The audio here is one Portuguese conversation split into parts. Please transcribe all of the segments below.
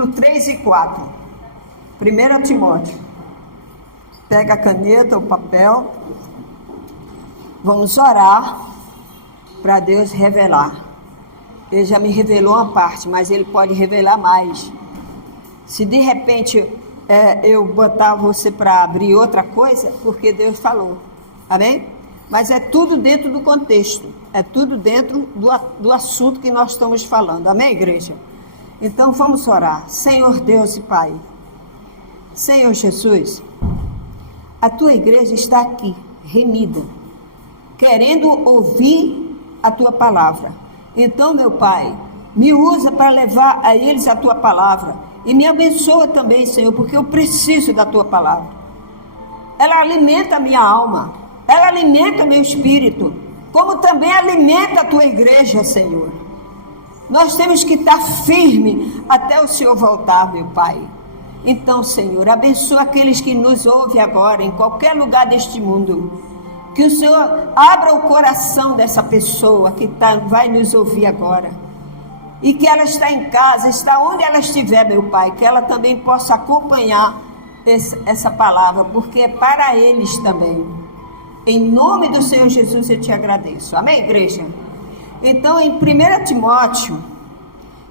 versículo 3 e 4. 1 Timóteo. Pega a caneta, o papel. Vamos orar para Deus revelar. Ele já me revelou uma parte, mas Ele pode revelar mais. Se de repente eu botar você para abrir outra coisa, porque Deus falou. Amém? Mas é tudo dentro do contexto. É tudo dentro do assunto que nós estamos falando. Amém, igreja? Então vamos orar. Senhor Deus e Pai. Senhor Jesus, a Tua igreja está aqui, remida, querendo ouvir a Tua palavra. Então, meu Pai, me usa para levar a eles a Tua palavra. E me abençoa também, Senhor, porque eu preciso da Tua palavra. Ela alimenta a minha alma. Ela alimenta o meu espírito. Como também alimenta a Tua igreja, Senhor. Nós temos que estar firme até o Senhor voltar, meu Pai. Então, Senhor, abençoa aqueles que nos ouvem agora, em qualquer lugar deste mundo. Que o Senhor abra o coração dessa pessoa que vai nos ouvir agora. E que ela está em casa, está onde ela estiver, meu Pai, que ela também possa acompanhar essa palavra, porque é para eles também. Em nome do Senhor Jesus eu te agradeço. Amém, igreja? Então, em 1 Timóteo,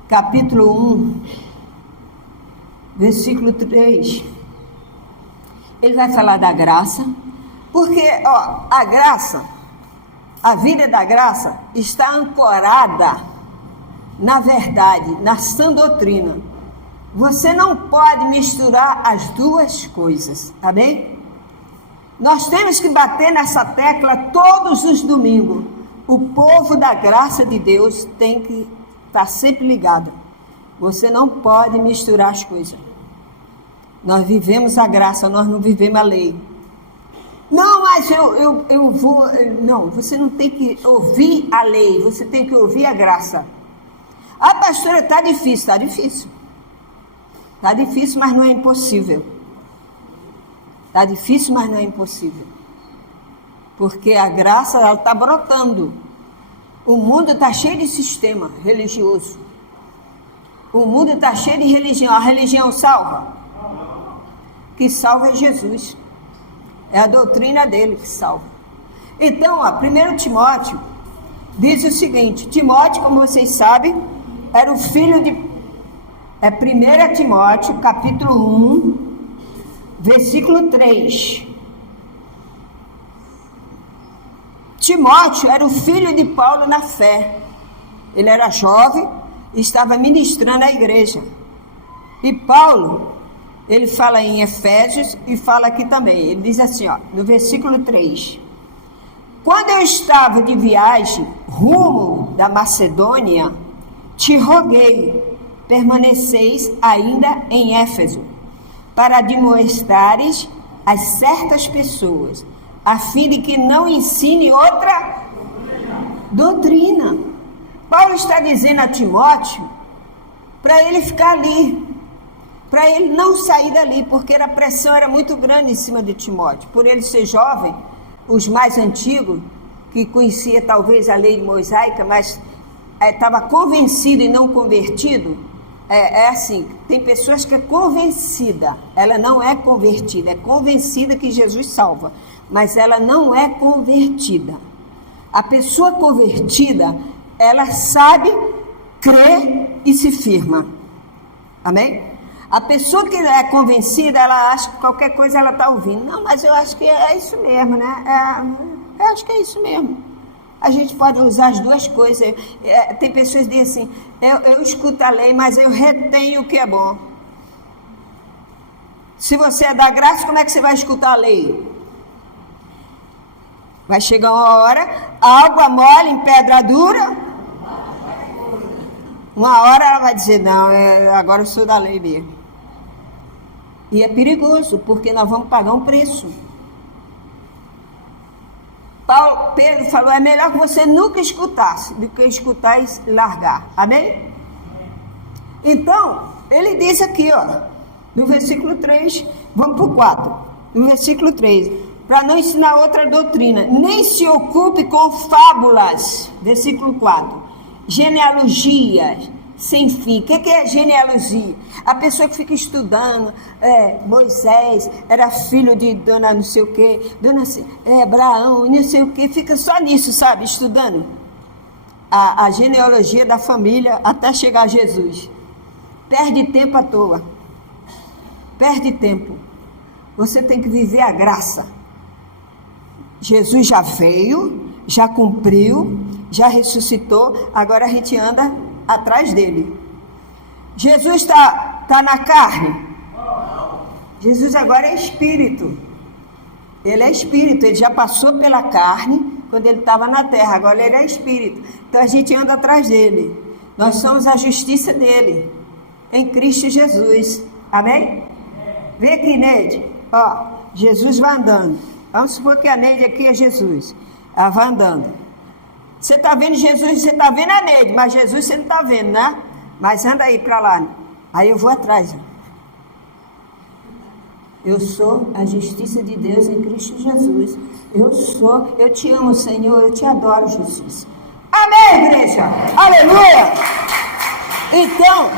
capítulo 1, versículo 3, ele vai falar da graça. Porque, a graça, a vida da graça está ancorada na verdade, na sã doutrina. Você não pode misturar as duas coisas, tá bem? Nós temos que bater nessa tecla todos os domingos. O povo da graça de Deus tem que estar sempre ligado. Você não pode misturar as coisas. Nós vivemos a graça, nós não vivemos a lei. Não, mas eu vou... Não, você não tem que ouvir a lei, você tem que ouvir a graça. Ah, pastora, está difícil. Está difícil. Está difícil, mas não é impossível. Está difícil, mas não é impossível. Porque a graça, ela está brotando. O mundo está cheio de sistema religioso. O mundo está cheio de religião. A religião salva? Que salva é Jesus. É a doutrina dele que salva. Então, 1 Timóteo diz o seguinte. Timóteo, como vocês sabem, era o filho de... 1 Timóteo, capítulo 1, versículo 3. Timóteo era o filho de Paulo na fé. Ele era jovem e estava ministrando a igreja. E Paulo, ele fala em Efésios e fala aqui também. Ele diz assim, no versículo 3. Quando eu estava de viagem rumo da Macedônia, te roguei, permaneceis ainda em Éfeso, para admoestares as certas pessoas, a fim de que não ensine outra doutrina. Paulo está dizendo a Timóteo para ele ficar ali, para ele não sair dali, porque a pressão era muito grande em cima de Timóteo. Por ele ser jovem, os mais antigos, que conhecia talvez a lei mosaica, mas estava convencido e não convertido. Assim, tem pessoas que é convencida, ela não é convertida, é convencida que Jesus salva, mas ela não é convertida. A pessoa convertida, ela sabe, crê e se firma. Amém? A pessoa que é convencida, ela acha que qualquer coisa ela está ouvindo. Não, mas eu acho que é isso mesmo, né? Eu acho que é isso mesmo. A gente pode usar as duas coisas. Tem pessoas que dizem assim, eu escuto a lei, mas eu retenho o que é bom. Se você é da graça, como é que você vai escutar a lei? Vai chegar uma hora, água mole em pedra dura. Uma hora ela vai dizer, não, agora eu sou da lei mesmo. E é perigoso, porque nós vamos pagar um preço. Pedro falou, é melhor que você nunca escutasse, do que escutar e largar. Amém? Então, ele diz aqui, no versículo 3, vamos para o 4. No versículo 3, para não ensinar outra doutrina, nem se ocupe com fábulas, versículo 4, genealogias, sem fim. O que é genealogia? A pessoa que fica estudando, Moisés era filho de dona não sei o quê, Abraão, não sei o quê, fica só nisso, sabe, estudando a genealogia da família até chegar a Jesus. Perde tempo à toa. Perde tempo. Você tem que viver a graça. Jesus já veio, já cumpriu, já ressuscitou, agora a gente anda atrás dele. Jesus está na carne? Jesus agora é espírito. Ele é espírito, ele já passou pela carne quando ele estava na terra, agora ele é espírito. Então a gente anda atrás dele. Nós somos a justiça dele, em Cristo Jesus. Amém? Vem aqui, Neide. Ó, Jesus vai andando. Vamos supor que a Neide aqui é Jesus. Ela vai andando. Você está vendo Jesus, você está vendo a Neide, mas Jesus você não está vendo, né? Mas anda aí para lá. Aí eu vou atrás. Eu sou a justiça de Deus em Cristo Jesus. Eu te amo, Senhor, eu te adoro, Jesus. Amém, igreja? Aleluia! Então,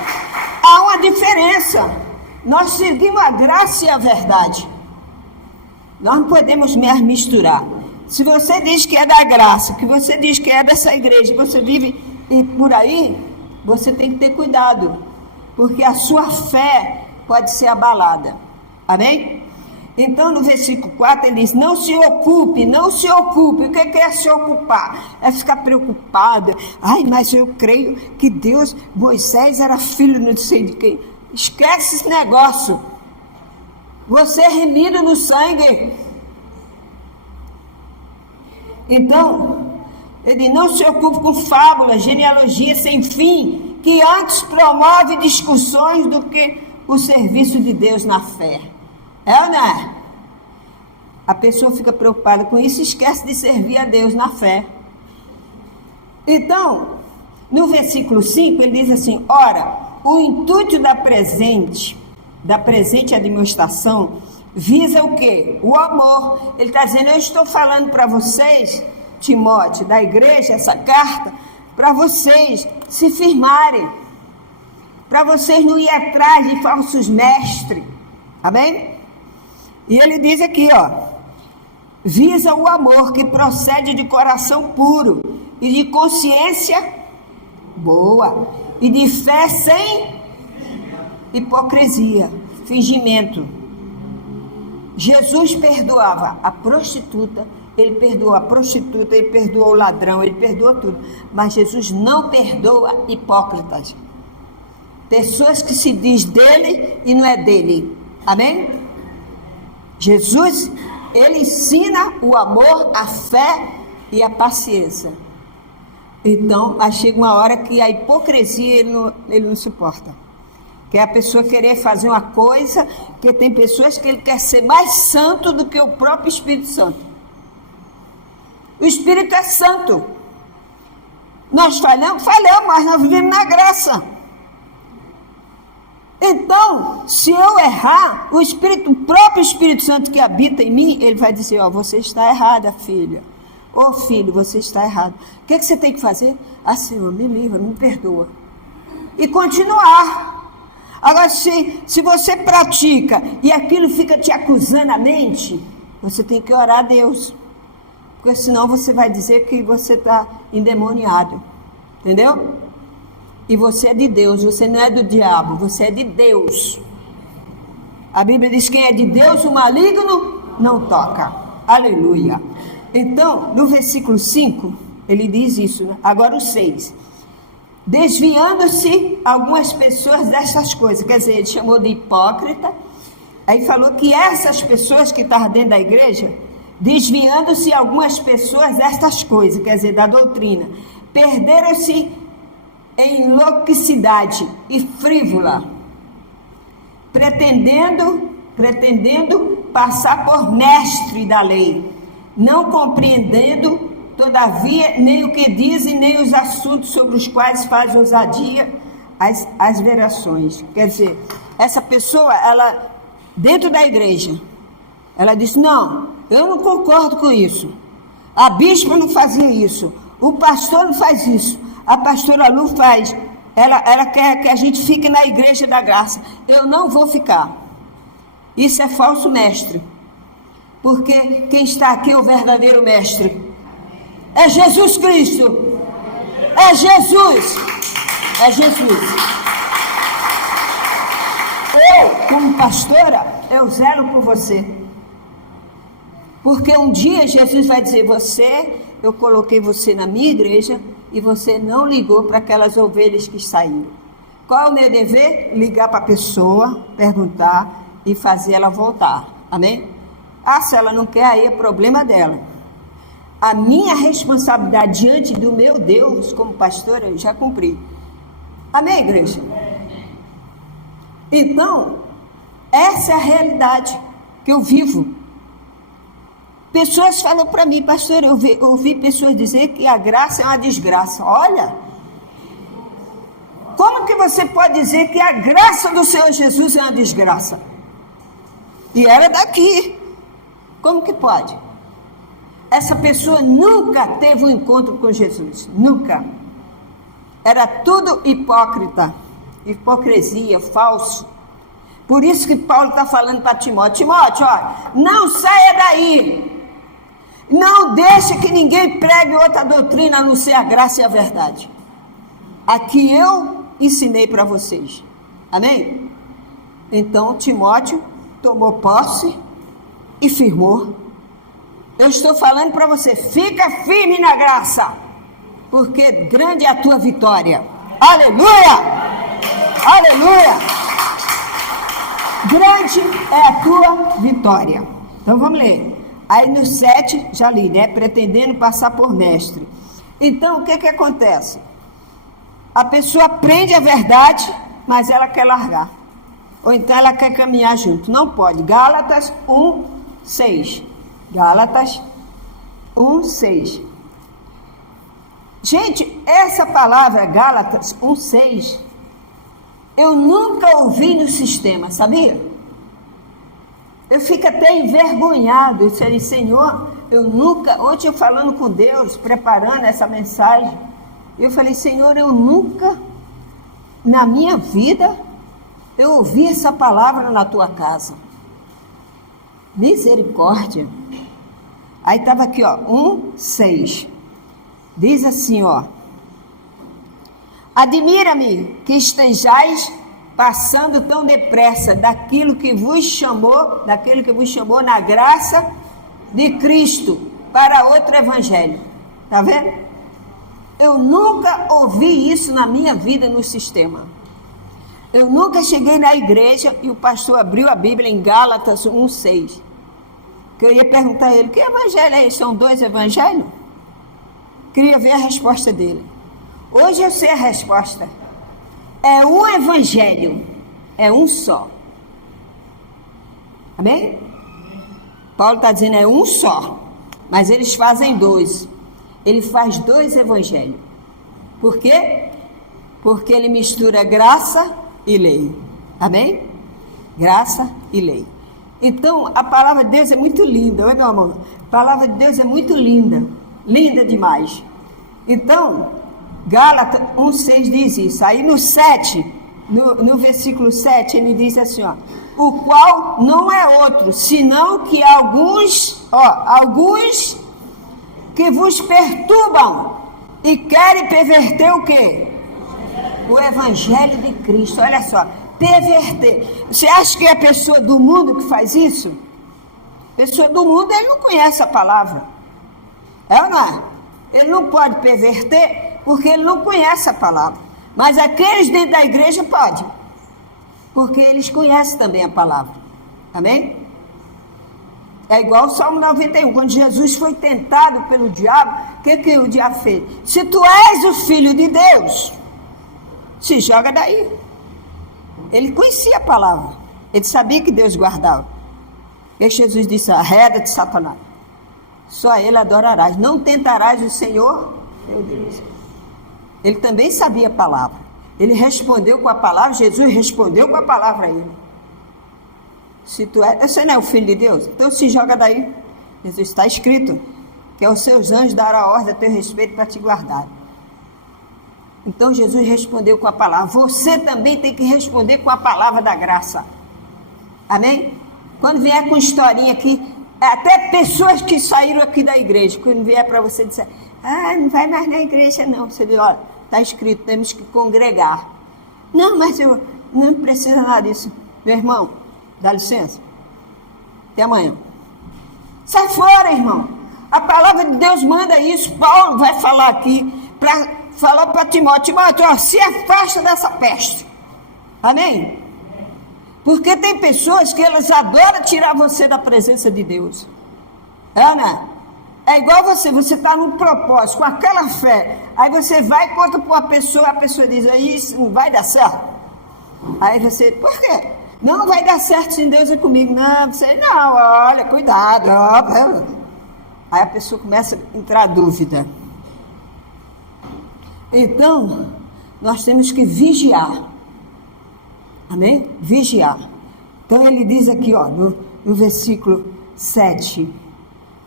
há uma diferença. Nós seguimos a graça e a verdade. Nós não podemos mais misturar. Se você diz que é da graça, que você diz que é dessa igreja, você vive por aí, você tem que ter cuidado, porque a sua fé pode ser abalada. Amém? Então, no versículo 4, ele diz, não se ocupe, não se ocupe. O que é se ocupar? É ficar preocupado. Ai, mas eu creio que Deus, Moisés era filho não sei de quem. Esquece esse negócio. Você é remido no sangue. Então, ele não se ocupe com fábulas, genealogia sem fim, que antes promove discussões do que o serviço de Deus na fé. É ou não é? A pessoa fica preocupada com isso e esquece de servir a Deus na fé. Então, no versículo 5, ele diz assim, ora, o intuito da presente administração visa o quê? O amor. Ele está dizendo, eu estou falando para vocês, Timóteo, da igreja, essa carta, para vocês se firmarem, para vocês não ir atrás de falsos mestres. Amém? E ele diz aqui, ó, visa o amor que procede de coração puro e de consciência boa e de fé sem hipocrisia, fingimento. Jesus perdoava a prostituta, ele perdoou a prostituta, ele perdoou o ladrão, ele perdoa tudo. Mas Jesus não perdoa hipócritas. Pessoas que se diz dele e não é dele. Amém? Jesus, ele ensina o amor, a fé e a paciência. Então, aí chega uma hora que a hipocrisia ele não suporta. Que é a pessoa querer fazer uma coisa, que tem pessoas que ele quer ser mais santo do que o próprio Espírito Santo. O Espírito é santo. Nós falhamos, mas nós vivemos na graça. Então, se eu errar, o próprio Espírito Santo que habita em mim, ele vai dizer, ó, você está errada, filha. Ô filho, você está errado. O que você tem que fazer? Ah, Senhor, me livra, me perdoa. E continuar. Agora, se você pratica e aquilo fica te acusando a mente, você tem que orar a Deus. Porque senão você vai dizer que você está endemoniado. Entendeu? E você é de Deus, você não é do diabo, você é de Deus. A Bíblia diz que quem é de Deus, o maligno não toca. Aleluia. Então, no versículo 5, ele diz isso, né? Agora o 6. Desviando-se algumas pessoas dessas coisas. Quer dizer, ele chamou de hipócrita. Aí falou que essas pessoas que estavam dentro da igreja, desviando-se algumas pessoas dessas coisas, quer dizer, da doutrina, perderam-se em enlouquecidade e frívola, pretendendo passar por mestre da lei, não compreendendo, todavia, nem o que dizem, nem os assuntos sobre os quais faz ousadia as verações. Quer dizer, essa pessoa, ela, dentro da igreja, ela disse, não, eu não concordo com isso, a bispa não fazia isso, o pastor não faz isso, a pastora Lu faz. Ela quer que a gente fique na igreja da graça. Eu não vou ficar. Isso é falso mestre. Porque quem está aqui é o verdadeiro mestre. É Jesus Cristo. É Jesus. É Jesus. Eu, como pastora, eu zelo por você. Porque um dia Jesus vai dizer, eu coloquei você na minha igreja e você não ligou para aquelas ovelhas que saíram. Qual é o meu dever? Ligar para a pessoa, perguntar e fazer ela voltar. Amém? Se ela não quer, aí é problema dela. A minha responsabilidade diante do meu Deus, como pastora, eu já cumpri. Amém, igreja? Então, essa é a realidade que eu vivo. Pessoas falam para mim, pastor, eu ouvi pessoas dizer que a graça é uma desgraça. Olha, como que você pode dizer que a graça do Senhor Jesus é uma desgraça? E era daqui. Como que pode? Essa pessoa nunca teve um encontro com Jesus. Nunca. Era tudo hipócrita. Hipocrisia, falso. Por isso que Paulo está falando para Timóteo. Timóteo, ó, não saia daí. Não deixe que ninguém pregue outra doutrina a não ser a graça e a verdade. A que eu ensinei para vocês. Amém? Então Timóteo tomou posse e firmou. Eu estou falando para você, fica firme na graça, porque grande é a tua vitória. Aleluia! Aleluia! Grande é a tua vitória. Então vamos ler. Aí no 7, já li, né? Pretendendo passar por mestre. Então o que acontece? A pessoa aprende a verdade, mas ela quer largar. Ou então ela quer caminhar junto. Não pode. Gálatas 1:6. Gálatas 1:6. Gente, essa palavra Gálatas 1:6, eu nunca ouvi no sistema, sabia? Eu fico até envergonhado. Eu falei, Senhor, eu nunca... Hoje eu falando com Deus, preparando essa mensagem, eu falei, Senhor, eu nunca, na minha vida, eu ouvi essa palavra na tua casa. Misericórdia. Aí estava aqui, ó, 1:6. Diz assim, ó. Admira-me que estejais passando tão depressa daquilo que vos chamou na graça de Cristo para outro evangelho. Tá vendo? Eu nunca ouvi isso na minha vida no sistema. Eu nunca cheguei na igreja e o pastor abriu a Bíblia em Gálatas 1:6. Que eu ia perguntar a ele, que evangelho é esse? São 2 evangelhos? Queria ver a resposta dele. Hoje eu sei a resposta. É um evangelho. É um só. Amém? Paulo está dizendo é um só. Mas eles fazem 2. Ele faz 2 evangelhos. Por quê? Porque ele mistura graça e lei. Amém? Graça e lei. Então, a palavra de Deus é muito linda. Oi, meu amor? A palavra de Deus é muito linda. Linda demais. Então, Gálatas 1:6 diz isso. Aí no 7, no versículo 7, ele diz assim, ó. O qual não é outro, senão que alguns que vos perturbam e querem perverter o quê? O evangelho de Cristo. Olha só, perverter. Você acha que é a pessoa do mundo que faz isso? A pessoa do mundo, ele não conhece a palavra. É ou não é? Ele não pode perverter porque ele não conhece a palavra. Mas aqueles dentro da igreja podem, porque eles conhecem também a palavra. Amém? É igual o Salmo 91, quando Jesus foi tentado pelo diabo, o que o diabo fez? Se tu és o filho de Deus, se joga daí. Ele conhecia a palavra, ele sabia que Deus guardava. E Jesus disse, arreda-te, Satanás, só ele adorarás, não tentarás o Senhor, meu Deus. Ele também sabia a palavra, ele respondeu com a palavra, Jesus respondeu com a palavra a ele. Se tu é, você não é o filho de Deus, então se joga daí. Jesus, está escrito que aos seus anjos dará ordem a teu respeito para te guardar. Então Jesus respondeu com a palavra. Você também tem que responder com a palavra da graça. Amém? Quando vier com historinha aqui, até pessoas que saíram aqui da igreja, quando vier para você dizer, não vai mais na igreja não. Você diz, olha, está escrito, temos que congregar. Não, mas eu não preciso nada disso. Meu irmão, dá licença. Até amanhã. Sai fora, irmão. A palavra de Deus manda isso. Paulo vai falar aqui, para falar para Timóteo, ó, se afasta dessa peste. Amém? Porque tem pessoas que elas adoram tirar você da presença de Deus. Ana, é igual você está num propósito, com aquela fé. Aí você vai e conta para uma pessoa, a pessoa diz, isso não vai dar certo. Aí você, por quê? Não vai dar certo se Deus é comigo. Não, você, não, olha, cuidado. Aí a pessoa começa a entrar dúvida. Então, nós temos que vigiar. Amém? Vigiar. Então ele diz aqui, ó, no versículo 7,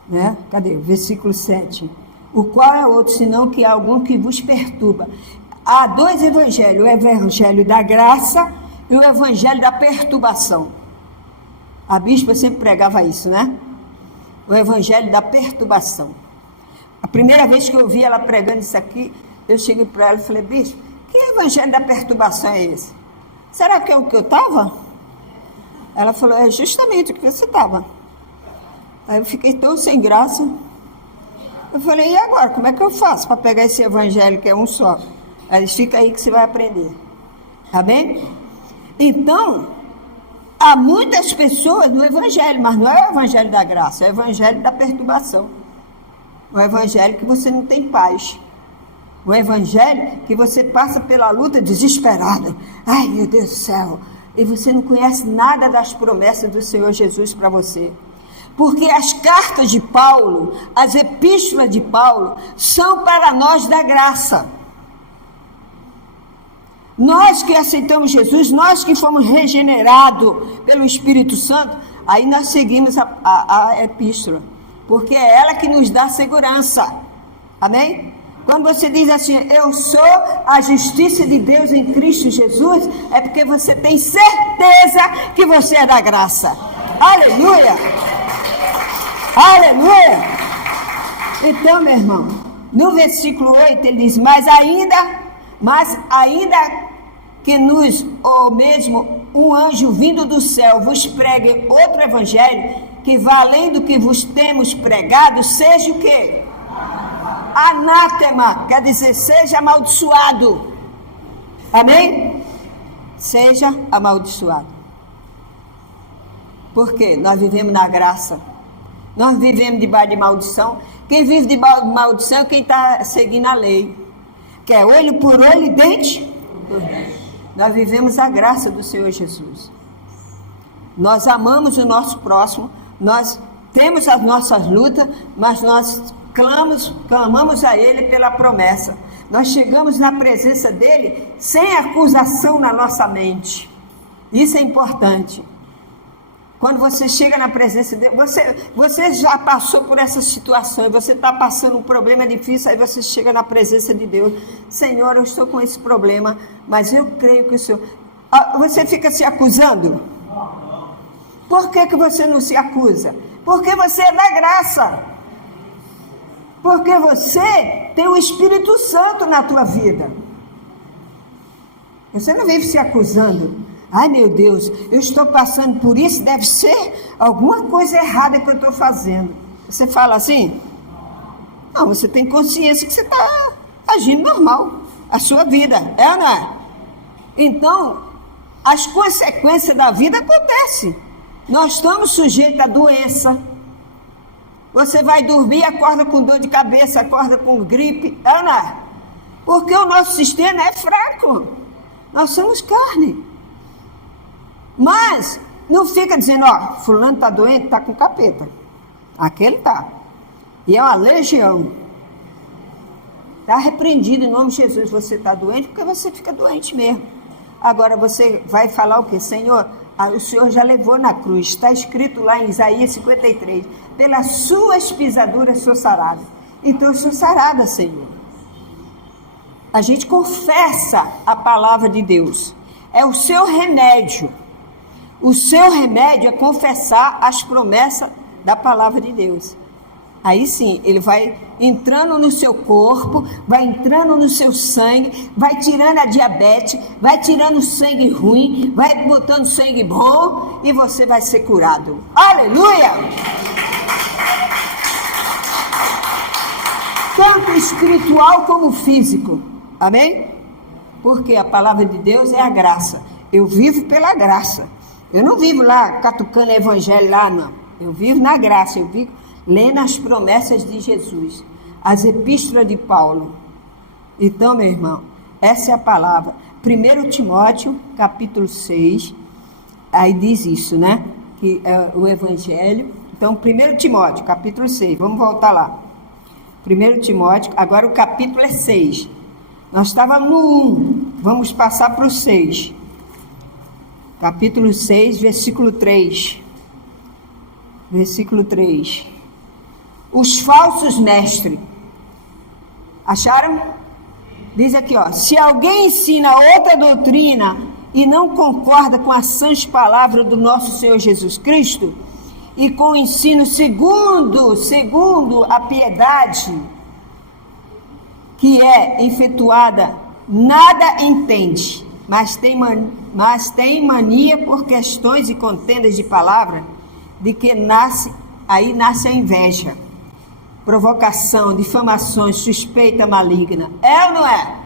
né? Cadê? Versículo 7. O qual é outro, senão que há algum que vos perturba. Há dois evangelhos, o evangelho da graça e o evangelho da perturbação. A bispa sempre pregava isso, né? O evangelho da perturbação. A primeira vez que eu ouvi ela pregando isso aqui, eu cheguei para ela e falei, bispo, que evangelho da perturbação é esse? Será que é o que eu estava? Ela falou, é justamente o que você estava. Aí eu fiquei tão sem graça. Eu falei, e agora? Como é que eu faço para pegar esse evangelho que é um só? Aí fica aí que você vai aprender. Tá bem? Então, há muitas pessoas no evangelho, mas não é o evangelho da graça, é o evangelho da perturbação. O evangelho que você não tem paz. O evangelho que você passa pela luta desesperada. Ai, meu Deus do céu. E você não conhece nada das promessas do Senhor Jesus para você. Porque as cartas de Paulo, as epístolas de Paulo, são para nós da graça. Nós que aceitamos Jesus, nós que fomos regenerados pelo Espírito Santo, aí nós seguimos a epístola. Porque é ela que nos dá segurança. Amém? Quando você diz assim, eu sou a justiça de Deus em Cristo Jesus, é porque você tem certeza que você é da graça. Aleluia! Aleluia! Então, meu irmão, no versículo 8 ele diz, mas ainda que ou mesmo um anjo vindo do céu vos pregue outro evangelho, que vá além do que vos temos pregado, seja o quê? Anátema, quer dizer, seja amaldiçoado. Amém? Seja amaldiçoado. Por quê? Nós vivemos na graça. Nós vivemos debaixo de maldição. Quem vive debaixo de maldição é quem está seguindo a lei. Que é olho por olho e dente por dente. Nós vivemos a graça do Senhor Jesus. Nós amamos o nosso próximo. Nós temos as nossas lutas, mas nós clamamos a Ele pela promessa. Nós chegamos na presença dEle sem acusação na nossa mente. Isso é importante. Quando você chega na presença dEle, você já passou por essa situação, você está passando um problema difícil, aí você chega na presença de Deus. Senhor, eu estou com esse problema, mas eu creio que o Senhor... Você fica se acusando? Por que você não se acusa? Porque você é da graça. Porque você tem o Espírito Santo na tua vida. Você não vive se acusando. Ai, meu Deus, eu estou passando por isso, deve ser alguma coisa errada que eu estou fazendo. Você fala assim? Não, você tem consciência que você está agindo normal. A sua vida, é ou não é? Então, as consequências da vida acontecem. Nós estamos sujeitos à doença. Você vai dormir e acorda com dor de cabeça, acorda com gripe, é ou não é? Porque o nosso sistema é fraco. Nós somos carne. Mas não fica dizendo, ó, fulano está doente, está com capeta. Aquele está. E é uma legião. Está repreendido em nome de Jesus. Você está doente porque você fica doente mesmo. Agora você vai falar o quê? Senhor, o Senhor já levou na cruz. Está escrito lá em Isaías 53. Pelas suas pisaduras sou sarada. Então eu sou sarada, Senhor. A gente confessa a palavra de Deus. É o seu remédio. O seu remédio é confessar as promessas da palavra de Deus. Aí sim, ele vai entrando no seu corpo, vai entrando no seu sangue, vai tirando a diabetes, vai tirando o sangue ruim, vai botando sangue bom e você vai ser curado. Aleluia! Tanto espiritual como físico. Amém? Porque a palavra de Deus é a graça. Eu vivo pela graça. Eu não vivo lá catucando evangelho lá, não. Eu vivo na graça, eu vivo lendo as promessas de Jesus, as epístolas de Paulo. Então, meu irmão, essa é a palavra. 1 Timóteo, capítulo 6, aí diz isso, né? Que é o evangelho. Então, 1 Timóteo, capítulo 6, vamos voltar lá. 1 Timóteo, agora o capítulo é 6. Nós estávamos no 1, vamos passar para o 6. Capítulo 6, versículo 3. Versículo 3. Os falsos mestres. Acharam? Diz aqui, ó. Se alguém ensina outra doutrina e não concorda com as sãs palavras do nosso Senhor Jesus Cristo e com o ensino segundo a piedade que é efetuada, nada entende, mas tem mania por questões e contendas de palavra, de que nasce a inveja, provocação, difamações, suspeita maligna. É ou não é?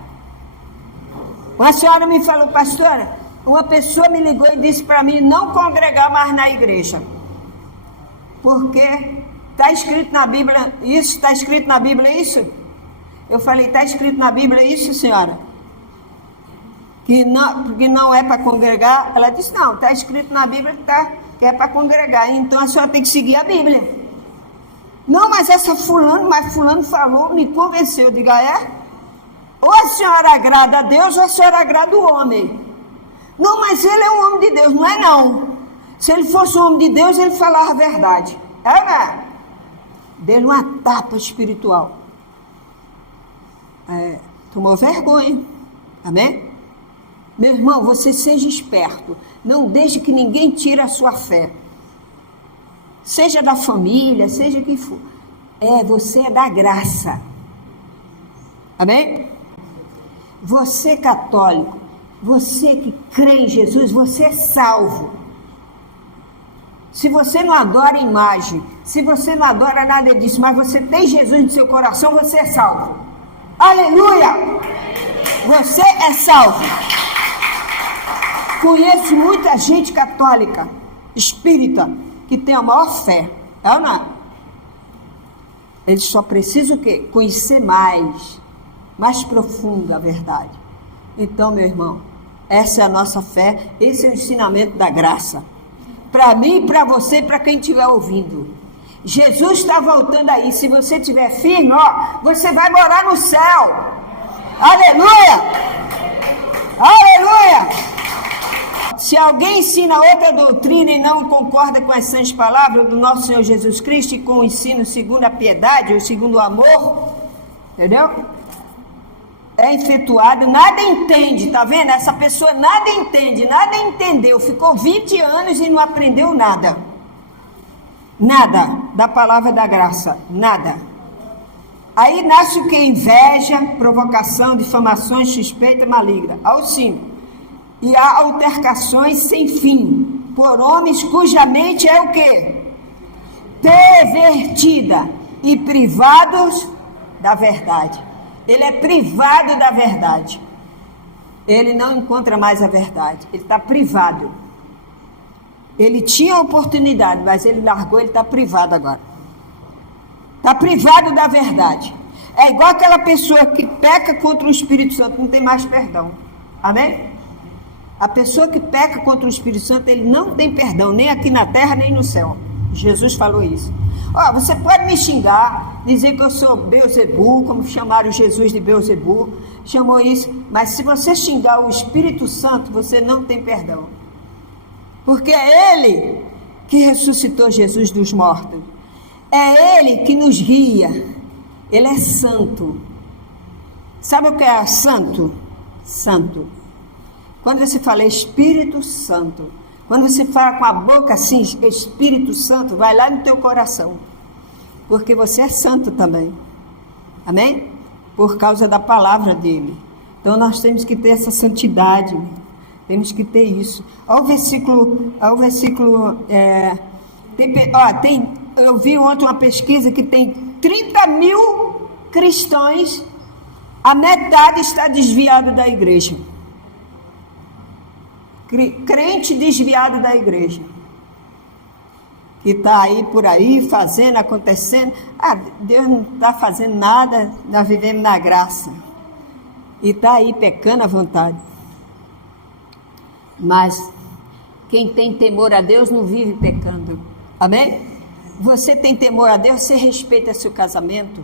Uma senhora me falou, pastora, uma pessoa me ligou e disse para mim não congregar mais na igreja, porque está escrito na Bíblia isso, está escrito na Bíblia isso? Eu falei, está escrito na Bíblia isso, senhora? Que não é para congregar? Ela disse, não, está escrito na Bíblia que é para congregar, então a senhora tem que seguir a Bíblia. Não, mas fulano falou, me convenceu. Eu digo, é? Ou a senhora agrada a Deus ou a senhora agrada o homem. Não, mas ele é um homem de Deus, não é não. Se ele fosse um homem de Deus, ele falava a verdade. É ou não é? Deu uma tapa espiritual. Tomou vergonha. Amém? Meu irmão, você seja esperto. Não deixe que ninguém tire a sua fé. Seja da família, seja quem for. Você é da graça. Amém? Você católico, você que crê em Jesus, você é salvo. Se você não adora imagem, se você não adora nada disso, mas você tem Jesus no seu coração, você é salvo. Aleluia! Você é salvo. Conheço muita gente católica, espírita, que tem a maior fé. É ou não? Eles só precisam o quê? Conhecer mais profundo a verdade. Então, meu irmão, essa é a nossa fé, esse é o ensinamento da graça. Para mim, para você, para quem estiver ouvindo. Jesus está voltando aí. Se você estiver firme, você vai morar no céu. Aleluia! Aleluia! Se alguém ensina outra doutrina e não concorda com as sãs palavras do nosso Senhor Jesus Cristo e com o ensino segundo a piedade ou segundo o amor, entendeu? É efetuado, nada entende, tá vendo? Essa pessoa nada entende, nada entendeu, ficou 20 anos e não aprendeu nada. Nada da palavra da graça, nada. Aí nasce o que? Inveja, provocação, difamações, suspeita maligna. Ao 5. E há altercações sem fim, por homens cuja mente é o quê? Pervertida e privados da verdade. Ele é privado da verdade. Ele não encontra mais a verdade. Ele está privado. Ele tinha a oportunidade, mas ele largou, ele está privado agora. Está privado da verdade. É igual aquela pessoa que peca contra o Espírito Santo, não tem mais perdão. Amém? A pessoa que peca contra o Espírito Santo, ele não tem perdão, nem aqui na terra, nem no céu. Jesus falou isso. Você pode me xingar, dizer que eu sou Beelzebu, como chamaram Jesus de Beelzebu, chamou isso, mas se você xingar o Espírito Santo, você não tem perdão. Porque é Ele que ressuscitou Jesus dos mortos. É Ele que nos guia. Ele é santo. Sabe o que é santo? Santo. Quando você fala Espírito Santo, quando você fala com a boca assim, Espírito Santo, vai lá no teu coração. Porque você é santo também. Amém? Por causa da palavra dele. Então nós temos que ter essa santidade. Temos que ter isso. Olha o versículo. Eu vi ontem uma pesquisa que tem 30 mil cristãos, a metade está desviado da igreja. Crente desviado da igreja. Que está aí por aí, fazendo, acontecendo. Deus não está fazendo nada, nós vivemos na graça. E está aí pecando à vontade. Mas quem tem temor a Deus não vive pecando. Amém? Você tem temor a Deus, você respeita seu casamento.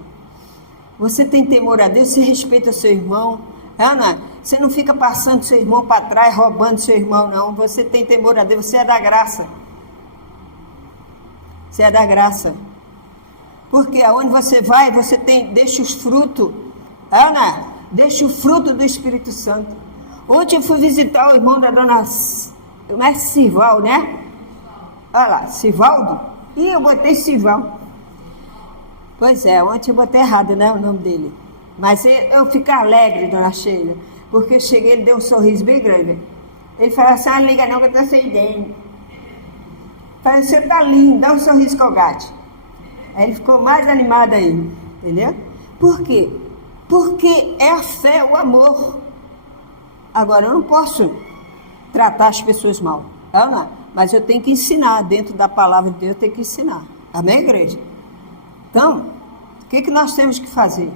Você tem temor a Deus, você respeita seu irmão. Ana, você não fica passando seu irmão para trás, roubando seu irmão, não. Você tem temor a Deus, você é da graça. Você é da graça. Porque aonde você vai, você deixa os frutos. Ana, deixa o fruto do Espírito Santo. Ontem eu fui visitar o irmão da dona Sival, né? Olha lá, Sivaldo. Ih, eu botei Sival. Pois é, ontem eu botei errado, né, o nome dele. Mas eu fico alegre, dona Sheila, porque eu cheguei, ele deu um sorriso bem grande. Ele falou assim, não liga não que eu estou sem dente. Falei, você está lindo, dá um sorriso Colgate. Aí ele ficou mais animado aí, entendeu? Por quê? Porque é a fé, o amor. Agora, eu não posso tratar as pessoas mal, mas eu tenho que ensinar, dentro da palavra de Deus, eu tenho que ensinar. Amém, igreja? Então, o que nós temos que fazer?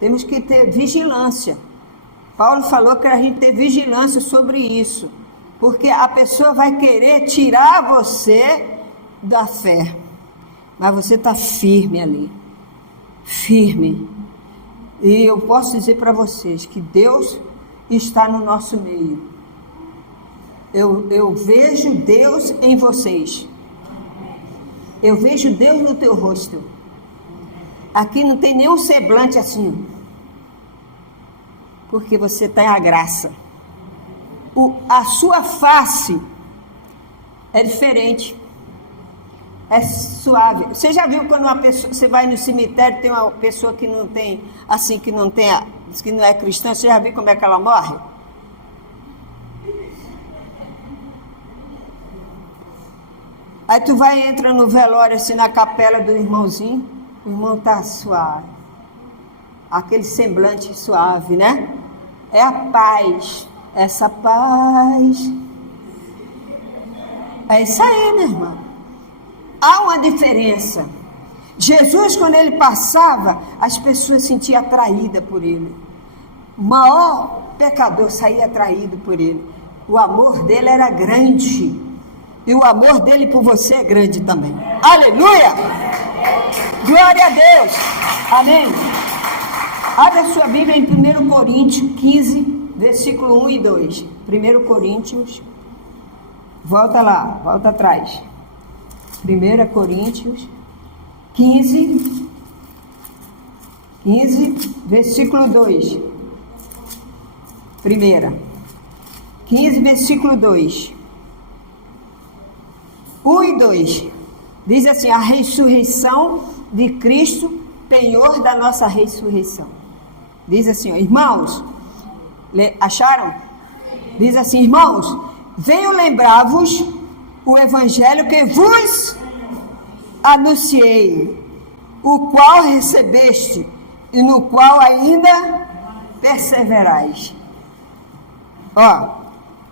Temos que ter vigilância. Paulo falou que a gente tem vigilância sobre isso, porque a pessoa vai querer tirar você da fé, mas você está firme ali, firme. E eu posso dizer para vocês que Deus está no nosso meio. Eu vejo Deus em vocês. Eu vejo Deus no teu rosto. Aqui não tem nenhum semblante assim. Porque você tem a graça. A sua face é diferente. É suave. Você já viu quando uma pessoa, você vai no cemitério, tem uma pessoa que não tem, assim, que não é cristã, você já viu como é que ela morre? Aí tu vai e entra no velório, assim, na capela do irmãozinho, o irmão tá suave. Aquele semblante suave, né? É a paz. Essa paz. É isso aí, minha irmã. Há uma diferença. Jesus, quando ele passava, as pessoas se sentiam atraídas por ele. O maior pecador saía atraído por ele. O amor dele era grande. E o amor dele por você é grande também. Aleluia! Glória a Deus! Amém! Abra a sua Bíblia em 1 Coríntios 15, versículo 1 e 2. 1 Coríntios. Volta lá, volta atrás. 1 Coríntios 15, versículo 2. 15, versículo 2. 1 e 2. Diz assim, a ressurreição de Cristo, penhor da nossa ressurreição. Diz assim, ó, irmãos, acharam? Diz assim, irmãos, venho lembrar-vos o evangelho que vos anunciei, o qual recebeste e no qual ainda perseverais. Ó,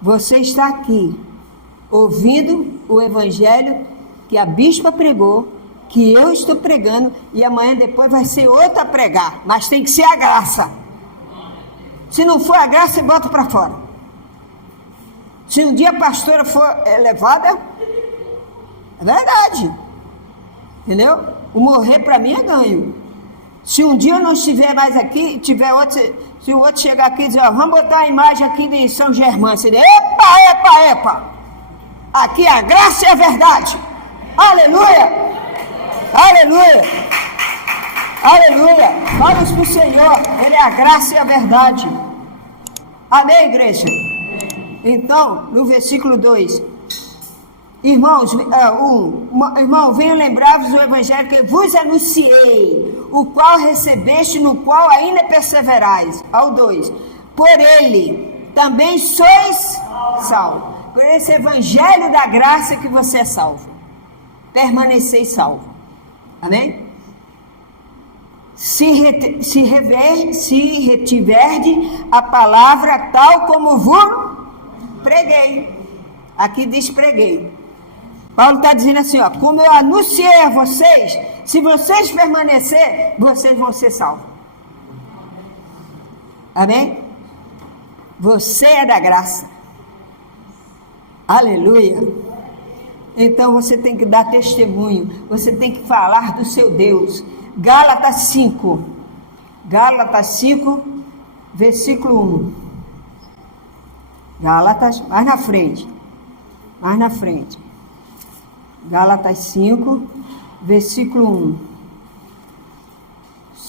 você está aqui ouvindo o evangelho que a bispa pregou, que eu estou pregando, e amanhã depois vai ser outra a pregar, mas tem que ser a graça. Se não for a graça, você bota para fora. Se um dia a pastora for levada, é verdade, entendeu? O morrer para mim é ganho. Se um dia eu não estiver mais aqui, tiver outro, se o outro chegar aqui e dizer, ó, vamos botar a imagem aqui de São Germano, você diz, epa, aqui a graça e a verdade. Aleluia! Aleluia! Aleluia. Vamos para o Senhor. Ele é a graça e a verdade. Amém, igreja? Então, no versículo 2. Irmãos, irmão, venho lembrar-vos do evangelho que vos anunciei, o qual recebeste, no qual ainda perseverais. Ao 2. Por ele também sois salvos. Por esse evangelho da graça que você é salvo. Permaneceis salvo. Amém? Se retiverdes a palavra tal como vos preguei. Aqui diz preguei. Paulo está dizendo assim, ó, como eu anunciei a vocês, se vocês permanecerem, vocês vão ser salvos. Amém? Você é da graça. Aleluia. Então você tem que dar testemunho, você tem que falar do seu Deus. Gálatas 5, versículo 1. Gálatas, mais na frente. Gálatas 5, versículo 1.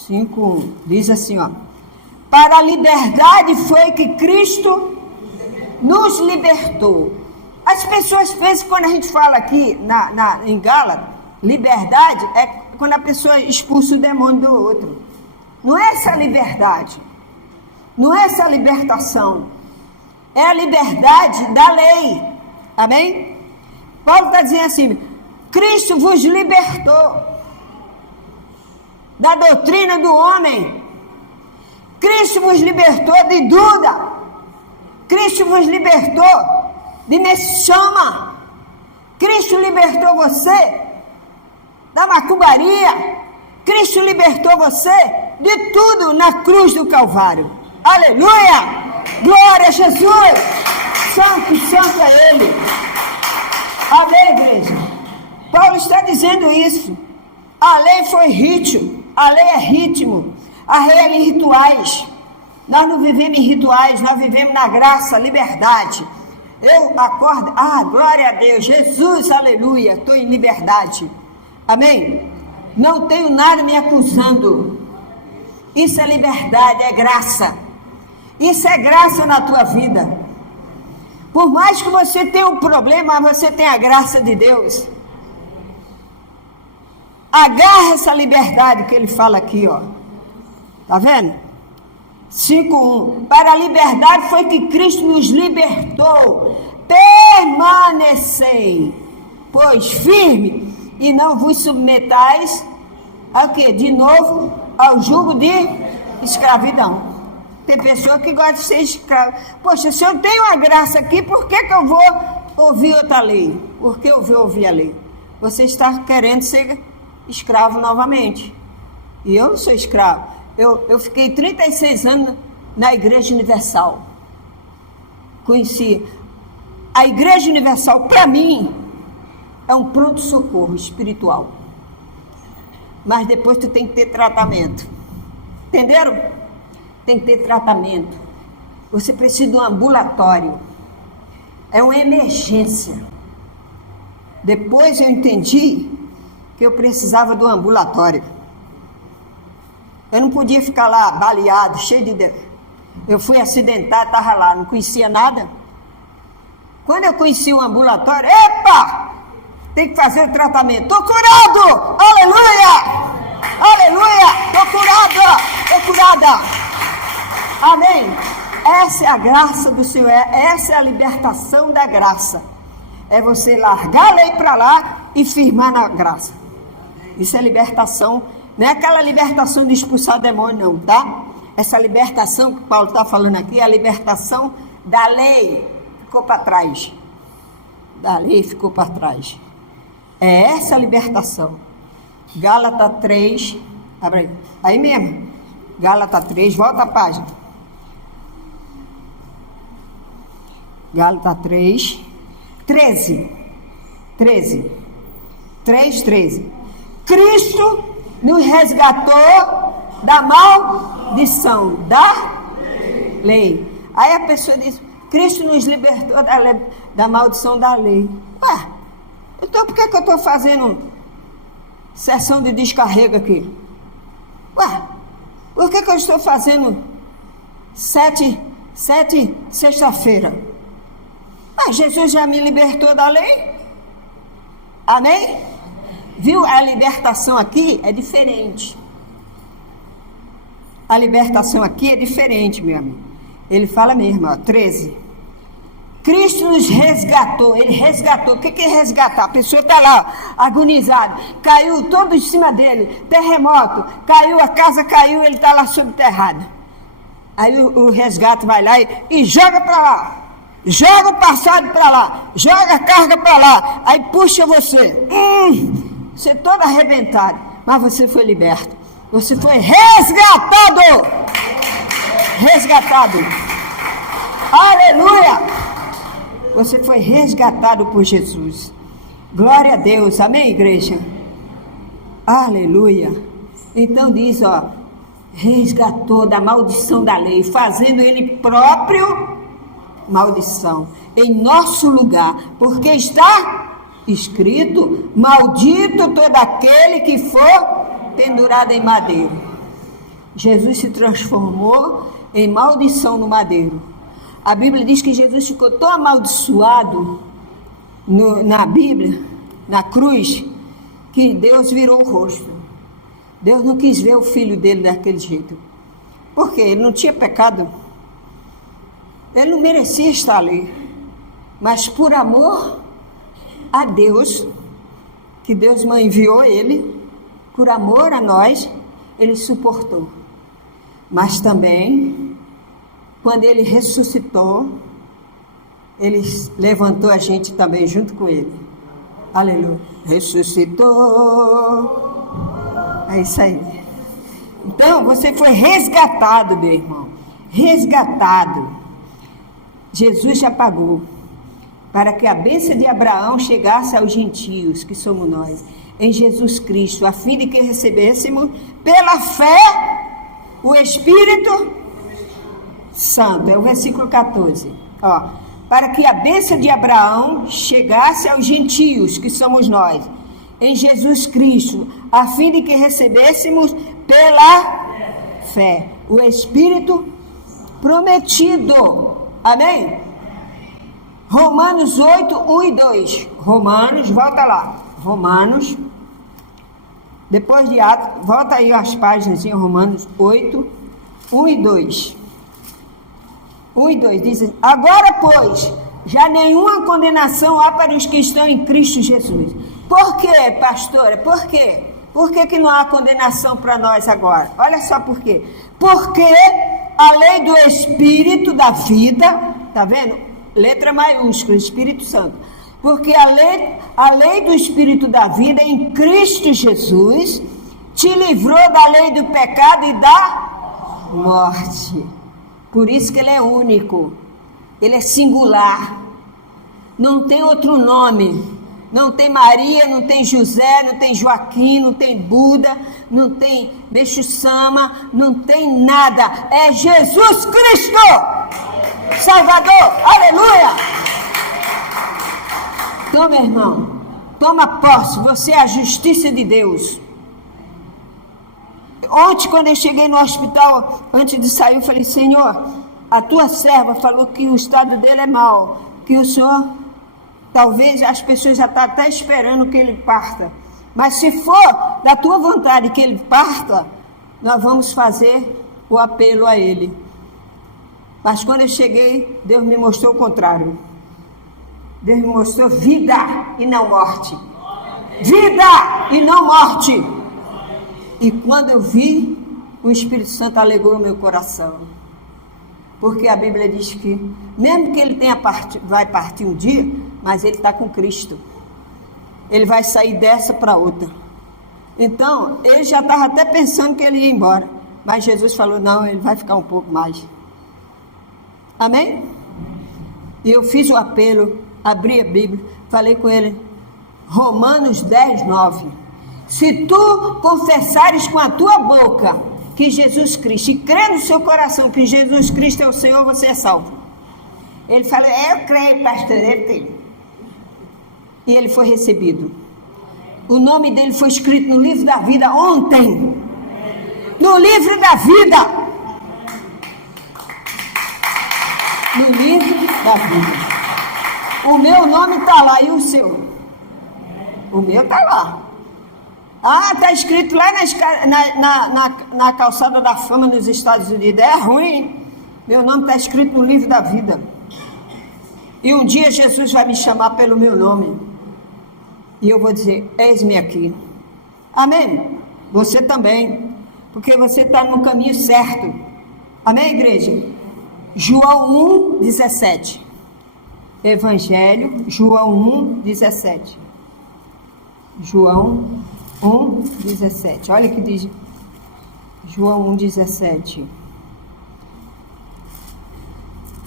5, diz assim, ó. Para a liberdade foi que Cristo nos libertou. As pessoas pensam, quando a gente fala aqui em Gálatas, liberdade é quando a pessoa expulsa o demônio do outro. Não é essa liberdade. Não é essa libertação. É a liberdade da lei. Amém? Paulo está dizendo assim, Cristo vos libertou da doutrina do homem. Cristo vos libertou de Duda. Cristo vos libertou de Meshama. Cristo libertou você da macumbaria. Cristo libertou você de tudo na cruz do Calvário. Aleluia! Glória a Jesus! Santo, santo é Ele. Amém, igreja? Paulo está dizendo isso. A lei foi ritmo. A lei é ritmo. A lei é rituais. Nós não vivemos em rituais, nós vivemos na graça, liberdade. Eu acordo, glória a Deus, Jesus, aleluia, estou em liberdade. Amém? Não tenho nada me acusando. Isso é liberdade, é graça. Isso é graça na tua vida. Por mais que você tenha um problema, você tem a graça de Deus. Agarra essa liberdade que ele fala aqui, ó. Tá vendo? 5:1. Para a liberdade foi que Cristo nos libertou. Permanecei, pois firme, e não vos submetais ao quê? De novo, ao jugo de escravidão. Tem pessoa que gosta de ser escravo. Poxa, se eu tenho a graça aqui, por que eu vou ouvir outra lei? Por que eu vou ouvir a lei? Você está querendo ser escravo novamente. E eu não sou escravo. Eu fiquei 36 anos na Igreja Universal. Conheci. A Igreja Universal, para mim, é um pronto-socorro espiritual. Mas depois tu tem que ter tratamento. Entenderam? Tem que ter tratamento. Você precisa de um ambulatório. É uma emergência. Depois eu entendi que eu precisava do ambulatório. Eu não podia ficar lá baleado, cheio de... Eu fui acidentado, estava lá, não conhecia nada. Quando eu conheci o ambulatório, epa! Tem que fazer o tratamento. Estou curado! Aleluia! Aleluia! Estou curada! Amém? Essa é a graça do Senhor, essa é a libertação da graça. É você largar a lei para lá e firmar na graça. Isso é libertação, não é aquela libertação de expulsar o demônio não, tá? Essa libertação que Paulo está falando aqui é a libertação da lei, ficou para trás. Da lei ficou para trás. É essa a libertação. Gálatas 3, abre aí, aí mesmo. Gálatas 3, volta a página. Gálatas 3, 13. Cristo nos resgatou da maldição, da lei. Aí a pessoa diz, Cristo nos libertou da maldição da lei. Ué, então por que eu estou fazendo sessão de descarrego aqui? Ué, por que eu estou fazendo sete sexta-feira? Mas Jesus já me libertou da lei. Amém? Viu? A libertação aqui é diferente. A libertação aqui é diferente, meu amigo. Ele fala mesmo, ó, 13. Cristo nos resgatou, ele resgatou. O que é resgatar? A pessoa está lá, agonizada, caiu todo em cima dele, terremoto, caiu, a casa caiu, ele está lá subterrado. Aí o resgate vai lá e joga para lá, joga o passado para lá, joga a carga para lá, aí puxa você. Você todo arrebentado, mas você foi liberto. Você foi resgatado. Resgatado. Aleluia. Você foi resgatado por Jesus. Glória a Deus. Amém, igreja? Aleluia. Então diz, ó, resgatou da maldição da lei, fazendo ele próprio maldição em nosso lugar, porque está escrito: maldito todo aquele que for pendurado em madeiro. Jesus se transformou em maldição no madeiro. A Bíblia diz que Jesus ficou tão amaldiçoado na Bíblia, na cruz, que Deus virou o rosto. Deus não quis ver o filho dele daquele jeito. Por quê? Ele não tinha pecado. Ele não merecia estar ali. Mas por amor a Deus, que Deus enviou ele, por amor a nós, ele suportou. Mas também, quando ele ressuscitou, ele levantou a gente também junto com ele. Aleluia. Ressuscitou. É isso aí. Então, você foi resgatado, meu irmão. Resgatado. Jesus já pagou para que a bênção de Abraão chegasse aos gentios, que somos nós, em Jesus Cristo, a fim de que recebêssemos pela fé o Espírito Santo. É o versículo 14. Ó, para que a bênção de Abraão chegasse aos gentios, que somos nós, em Jesus Cristo, a fim de que recebêssemos pela fé o Espírito prometido. Amém? Romanos 8, 1 e 2. Romanos, volta lá. Romanos, depois de Atos, volta aí as páginas em Romanos 8, 1 e 2. 1 e 2 diz: agora, pois, já nenhuma condenação há para os que estão em Cristo Jesus. Por quê, pastora? Por quê? Por que não há condenação para nós agora? Olha só por quê. Porque a lei do Espírito da vida, tá vendo? Letra maiúscula, Espírito Santo. Porque a lei do Espírito da vida em Cristo Jesus te livrou da lei do pecado e da morte. Por isso que ele é único. Ele é singular. Não tem outro nome. Não tem Maria, não tem José, não tem Joaquim, não tem Buda, não tem Meixo-sama, não tem nada. É Jesus Cristo, Salvador. Aleluia! Então, meu irmão, toma posse. Você é a justiça de Deus. Ontem, quando eu cheguei no hospital, antes de sair, eu falei: Senhor, a tua serva falou que o estado dele é mau, que o Senhor, talvez as pessoas já estão até esperando que ele parta, mas se for da tua vontade que ele parta, nós vamos fazer o apelo a ele. Mas quando eu cheguei, Deus me mostrou o contrário. Deus me mostrou vida e não morte. Vida e não morte. E quando eu vi, o Espírito Santo alegrou meu coração. Porque a Bíblia diz que, mesmo que ele vai partir um dia, mas ele está com Cristo. Ele vai sair dessa para outra. Então, ele já estava até pensando que ele ia embora. Mas Jesus falou: não, ele vai ficar um pouco mais. Amém? E eu fiz o apelo, abri a Bíblia, falei com ele. Romanos 10, 9. Se tu confessares com a tua boca que Jesus Cristo, e crer no seu coração que Jesus Cristo é o Senhor, você é salvo. Ele falou: eu creio, pastor, ele tem. E ele foi recebido. O nome dele foi escrito no livro da vida ontem. no livro da vida. No livro da vida. O meu nome está lá, e o seu? O meu está lá. Ah, está escrito lá na calçada da fama nos Estados Unidos. É ruim, hein? Meu nome está escrito no livro da vida. E um dia Jesus vai me chamar pelo meu nome. E eu vou dizer, eis-me aqui. Amém? Você também. Porque você está no caminho certo. Amém, igreja? João 1,17. Evangelho, João 1,17. João 1,17. Olha o que diz João 1,17.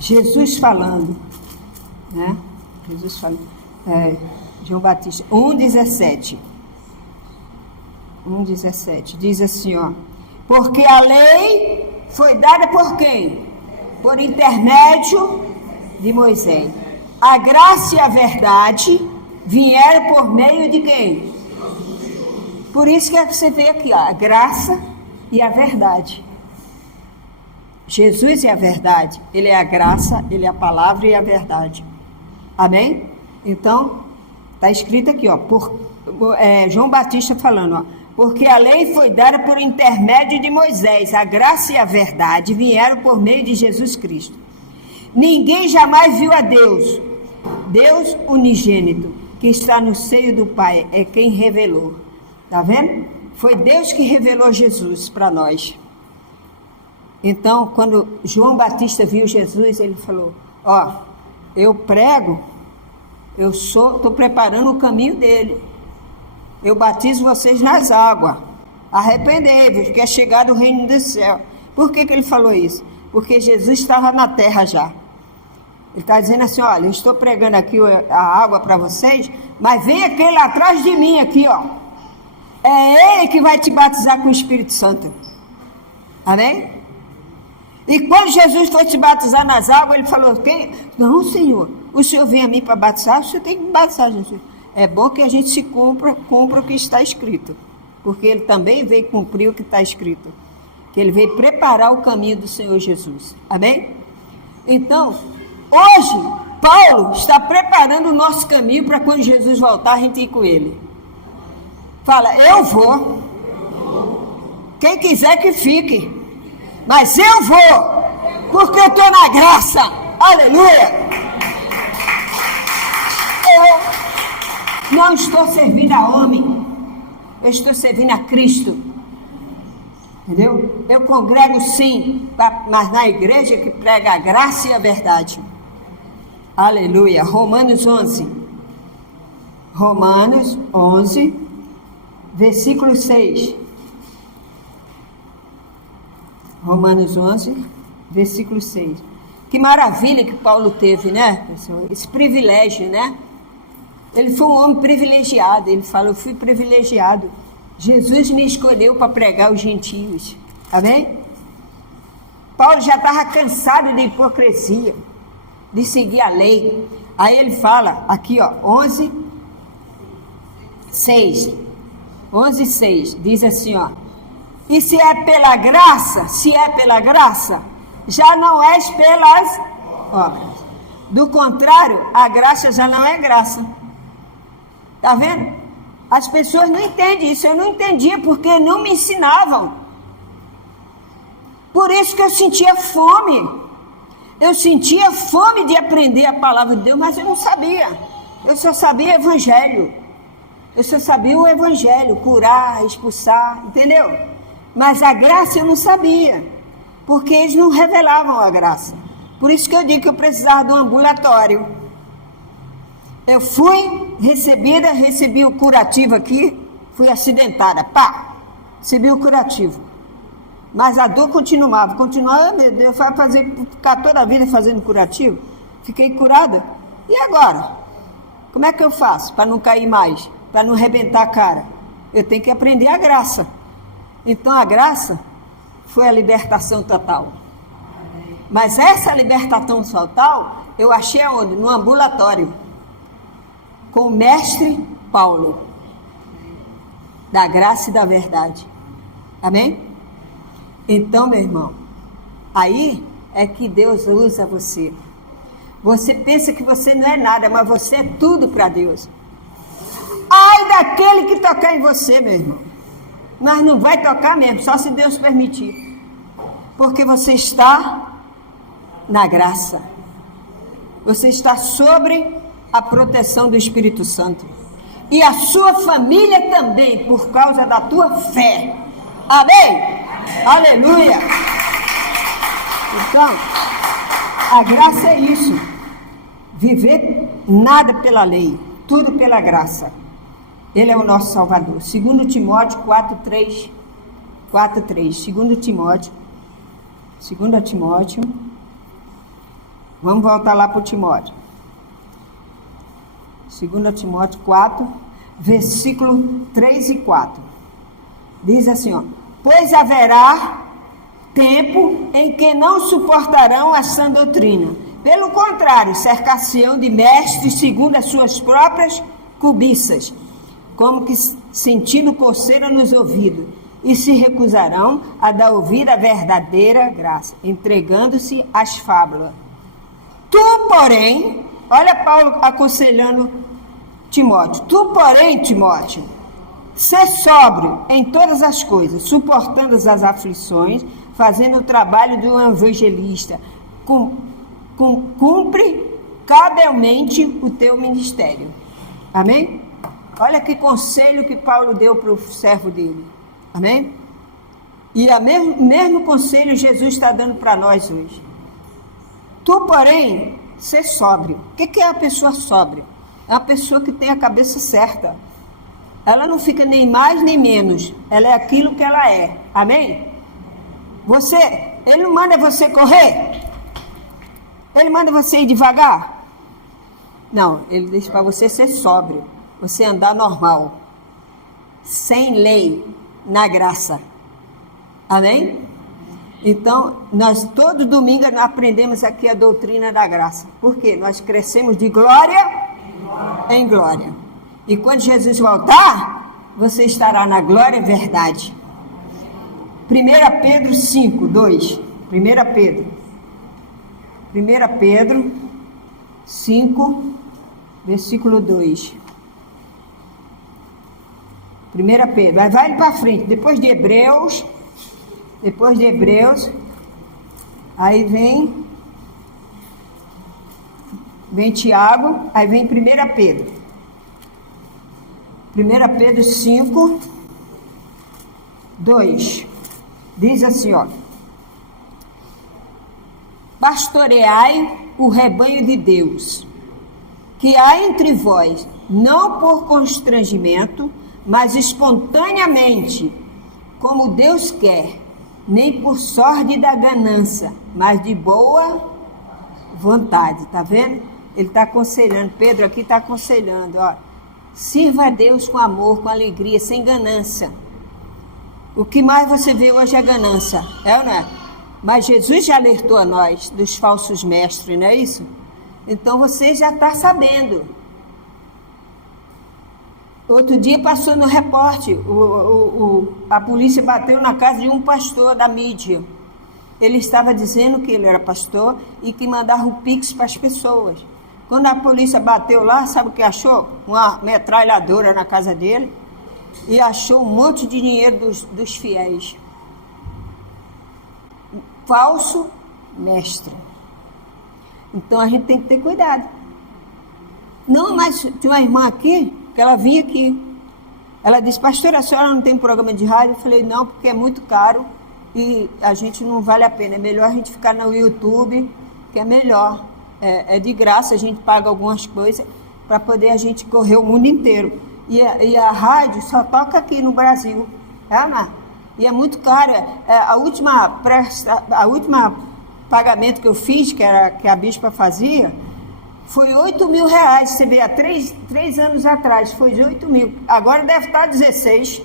Jesus falando, né? Jesus falando. João Batista 1,17. 1,17. Diz assim, ó. Porque a lei foi dada por quem? Por intermédio de Moisés. A graça e a verdade vieram por meio de quem? Por isso que você vê aqui, ó, a graça e a verdade. Jesus é a verdade. Ele é a graça, ele é a palavra e a verdade. Amém? Então, está escrito aqui, ó, João Batista falando, ó. Porque a lei foi dada por intermédio de Moisés. A graça e a verdade vieram por meio de Jesus Cristo. Ninguém jamais viu a Deus. Deus unigênito, que está no seio do Pai, é quem revelou. Está vendo? Foi Deus que revelou Jesus para nós. Então, quando João Batista viu Jesus, ele falou, ó, eu prego, estou preparando o caminho dele. Eu batizo vocês nas águas. Arrependei-vos, que é chegado o reino do céu. Por que ele falou isso? Porque Jesus estava na terra já. Ele está dizendo assim, olha, eu estou pregando aqui a água para vocês, mas vem aquele lá atrás de mim aqui, ó. É ele que vai te batizar com o Espírito Santo. Amém? E quando Jesus foi te batizar nas águas, ele falou, não, Senhor, o Senhor vem a mim para batizar, o Senhor tem que me batizar, Jesus. É bom que a gente se cumpra o que está escrito, porque ele também veio cumprir o que está escrito, que ele veio preparar o caminho do Senhor Jesus. Amém? Então, hoje, Paulo está preparando o nosso caminho para quando Jesus voltar, a gente ir com ele. Fala, eu vou. Quem quiser que fique. Mas eu vou, porque eu estou na graça. Aleluia. Eu não estou servindo a homem. Eu estou servindo a Cristo. Entendeu? Eu congrego sim, mas na igreja que prega a graça e a verdade. Aleluia. Romanos 11. Romanos 11, versículo 6. Romanos 11, versículo 6. Que maravilha que Paulo teve, né, pessoal? Esse privilégio, né? Ele foi um homem privilegiado. Ele fala, eu fui privilegiado. Jesus me escolheu para pregar os gentios. Amém? Paulo já estava cansado de hipocrisia, de seguir a lei. Aí ele fala, aqui ó, 11, 6. 11, 6. Diz assim, ó. E se é pela graça, já não és pelas obras. Do contrário, a graça já não é graça. Está vendo? As pessoas não entendem isso. Eu não entendia porque não me ensinavam. Por isso que eu sentia fome. Eu sentia fome de aprender a palavra de Deus, mas eu não sabia. Eu só sabia evangelho. Eu só sabia o evangelho, curar, expulsar, entendeu? Mas a graça eu não sabia, porque eles não revelavam a graça. Por isso que eu digo que eu precisava de um ambulatório. Eu fui recebida, recebi o curativo aqui, fui acidentada, pá, recebi o curativo. Mas a dor continuava, meu Deus, ficar toda a vida fazendo curativo, fiquei curada. E agora? Como é que eu faço para não cair mais, para não arrebentar a cara? Eu tenho que aprender a graça. Então a graça foi a libertação total. Mas essa libertação total, eu achei aonde? No ambulatório. Com o mestre Paulo. Da graça e da verdade. Amém? Então, meu irmão, aí é que Deus usa você. Você pensa que você não é nada, mas você é tudo para Deus. Ai daquele que tocar em você, meu irmão. Mas não vai tocar mesmo, só se Deus permitir. Porque você está na graça. Você está sobre a proteção do Espírito Santo. E a sua família também, por causa da tua fé. Amém? Aleluia! Então, a graça é isso. Viver nada pela lei, tudo pela graça. Ele é o nosso Salvador. 2 Timóteo 4:3. 4:3. 2 Timóteo. Vamos voltar lá para o Timóteo. 2 Timóteo 4, versículo 3 e 4. Diz assim, ó: pois haverá tempo em que não suportarão a sã doutrina. Pelo contrário, cercar-se-ão de mestres segundo as suas próprias cobiças, como que sentindo coceira nos ouvidos, e se recusarão a dar ouvido à verdadeira graça, entregando-se às fábulas. Tu, porém, olha Paulo aconselhando Timóteo. Tu, porém, Timóteo, sê sóbrio em todas as coisas, suportando as aflições, fazendo o trabalho de um evangelista. Cumpre cabalmente o teu ministério. Amém? Olha que conselho que Paulo deu para o servo dele. Amém? E o mesmo conselho Jesus está dando para nós hoje. Tu, porém, ser sóbrio. O que é a pessoa sóbria? É uma pessoa que tem a cabeça certa. Ela não fica nem mais nem menos. Ela é aquilo que ela é. Amém? Ele não manda você correr? Ele manda você ir devagar? Não, ele deixa para você ser sóbrio. Você andar normal. Sem lei, na graça. Amém? Então, nós todo domingo aprendemos aqui a doutrina da graça. Por quê? Nós crescemos de glória em glória. E quando Jesus voltar, você estará na glória e verdade. 1 Pedro 5, 2. 1 Pedro 5, versículo 2. 1 Pedro, vai para frente, depois de Hebreus, aí vem Tiago, aí vem 1 Pedro. 1 Pedro 5, 2. Diz assim, ó: pastoreai o rebanho de Deus, que há entre vós, não por constrangimento, mas espontaneamente, como Deus quer, nem por sorte da ganância, mas de boa vontade. Está vendo? Ele está aconselhando, Pedro aqui está aconselhando, ó, sirva a Deus com amor, com alegria, sem ganância. O que mais você vê hoje é ganância, é ou não é? Mas Jesus já alertou a nós dos falsos mestres, não é isso? Então você já está sabendo. Outro dia passou no repórter, a polícia bateu na casa de um pastor da mídia. Ele estava dizendo que ele era pastor e que mandava o Pix para as pessoas. Quando a polícia bateu lá, sabe o que achou? Uma metralhadora na casa dele e achou um monte de dinheiro dos fiéis. Falso mestre. Então a gente tem que ter cuidado. Não, mas tinha uma irmã aqui, que ela vinha aqui. Ela disse, pastora, a senhora não tem programa de rádio? Eu falei, não, porque é muito caro e a gente não vale a pena. É melhor a gente ficar no YouTube, que é melhor. É de graça, a gente paga algumas coisas para poder a gente correr o mundo inteiro. E a rádio só toca aqui no Brasil. E é muito caro. A última pagamento que eu fiz, que a bispa fazia, foi 8 mil reais. Você vê, há 3 anos atrás foi de 8 mil. Agora deve estar 16.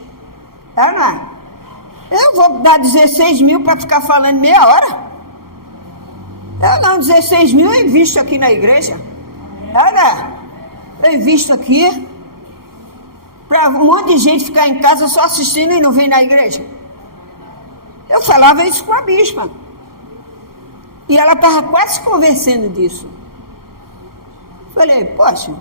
Eu vou dar 16 mil para ficar falando meia hora? Eu não, 16 mil eu invisto aqui na igreja. Eu invisto aqui para um monte de gente ficar em casa só assistindo e não vem na igreja. Eu falava isso com a bispa. E ela estava quase se convencendo disso. Falei, poxa,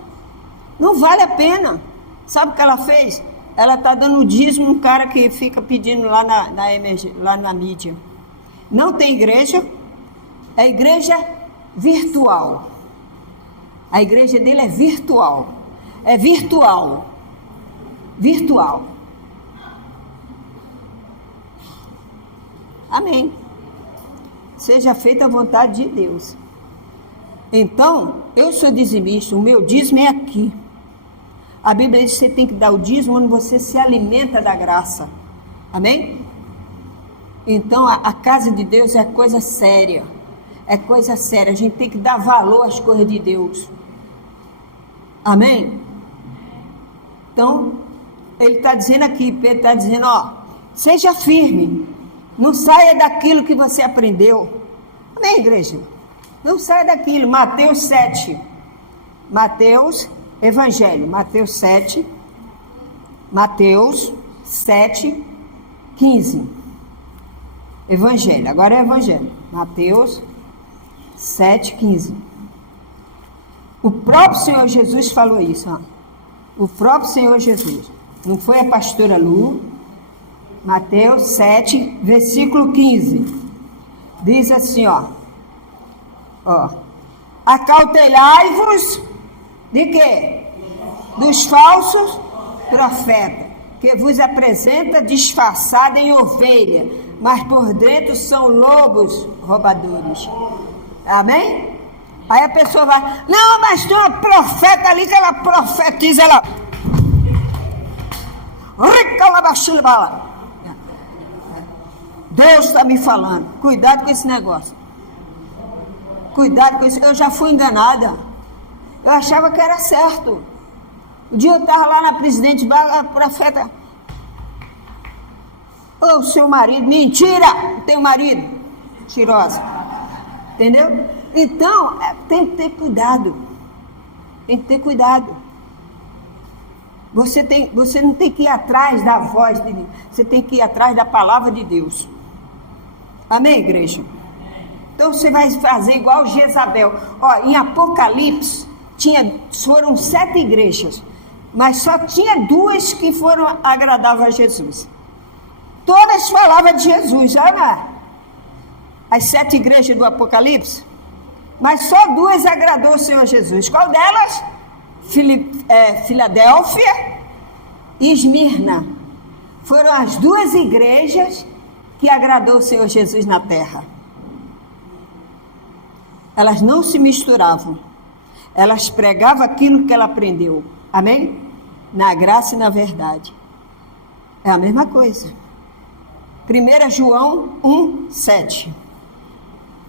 não vale a pena. Sabe o que ela fez? Ela está dando dízimo um cara que fica pedindo lá lá na mídia. Não tem igreja, é igreja virtual. A igreja dele é virtual. É virtual. Virtual. Amém. Seja feita a vontade de Deus. Então, eu sou dizimista, o meu dízimo é aqui. A Bíblia diz que você tem que dar o dízimo quando você se alimenta da graça. Amém? Então, a casa de Deus é coisa séria. É coisa séria. A gente tem que dar valor às coisas de Deus. Amém? Então, ele está dizendo aqui, Pedro está dizendo, ó, seja firme. Não saia daquilo que você aprendeu. Amém, igreja? Não saia daquilo. Mateus 7. Mateus, Evangelho. Mateus 7. Mateus 7, 15. Evangelho. Agora é Evangelho. Mateus 7, 15. O próprio Senhor Jesus falou isso. Ó. O próprio Senhor Jesus. Não foi a pastora Lu. Mateus 7, versículo 15. Diz assim, ó. Acautelai-vos de quê? Dos falsos profetas, que vos apresenta disfarçada em ovelha, mas por dentro são lobos roubadores. Amém? Aí a pessoa vai, não, mas tem uma profeta ali que ela profetiza, ela... Deus está me falando, cuidado com esse negócio. Cuidado com isso. Eu já fui enganada. Eu achava que era certo. Um dia eu estava lá na Presidente Vargas, a profeta... Ô, seu marido, mentira! Eu tenho marido. Mentirosa. Entendeu? Então, tem que ter cuidado. Tem que ter cuidado. Você não tem que ir atrás da voz de Deus. Você tem que ir atrás da palavra de Deus. Amém, igreja? Então você vai fazer igual Jezabel. Ó, em Apocalipse foram 7 igrejas, mas só tinha 2 que foram agradáveis a Jesus. Todas falavam de Jesus, olha, as 7 igrejas do Apocalipse, mas só 2 agradou o Senhor Jesus. Qual delas? Filadélfia e Esmirna. Foram as 2 igrejas que agradou o Senhor Jesus na terra. Elas não se misturavam. Elas pregavam aquilo que ela aprendeu. Amém? Na graça e na verdade. É a mesma coisa. 1 João 1, 7.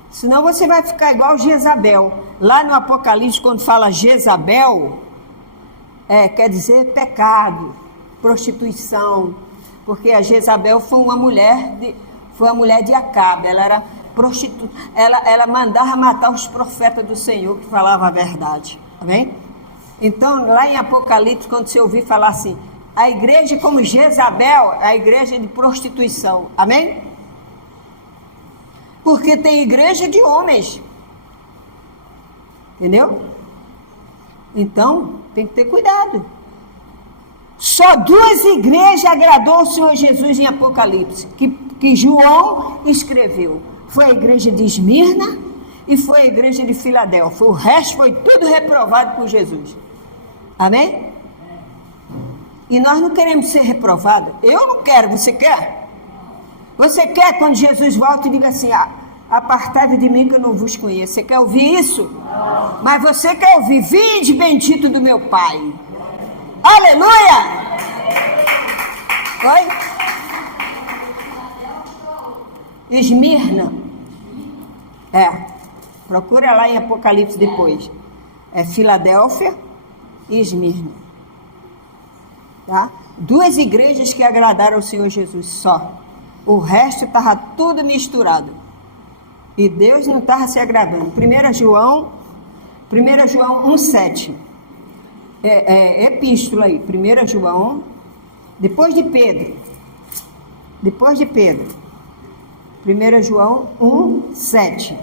Senão você vai ficar igual Jezabel. Lá no Apocalipse, quando fala Jezabel, quer dizer pecado, prostituição. Porque a Jezabel foi uma mulher de Acabe. Ela era prostituta. Ela mandava matar os profetas do Senhor que falavam a verdade. Amém? Então, lá em Apocalipse, quando você ouvir falar assim, a igreja como Jezabel, a igreja de prostituição. Amém? Porque tem igreja de homens. Entendeu? Então, tem que ter cuidado. Só 2 igrejas agradou o Senhor Jesus em Apocalipse, que João escreveu. Foi a igreja de Esmirna e foi a igreja de Filadélfia. O resto foi tudo reprovado por Jesus. Amém? E nós não queremos ser reprovados. Eu não quero, você quer? Você quer quando Jesus volta e diga assim, apartai-vos de mim que eu não vos conheço. Você quer ouvir isso? Não. Mas você quer ouvir, vinde bendito do meu Pai. Aleluia! Oi? Esmirna. Procura lá em Apocalipse depois. É Filadélfia e Esmirna. Tá? 2 igrejas que agradaram o Senhor Jesus só. O resto estava tudo misturado. E Deus não estava se agradando. 1 João 1,7. Epístola aí. 1 João. Depois de Pedro. 1 João 1:7.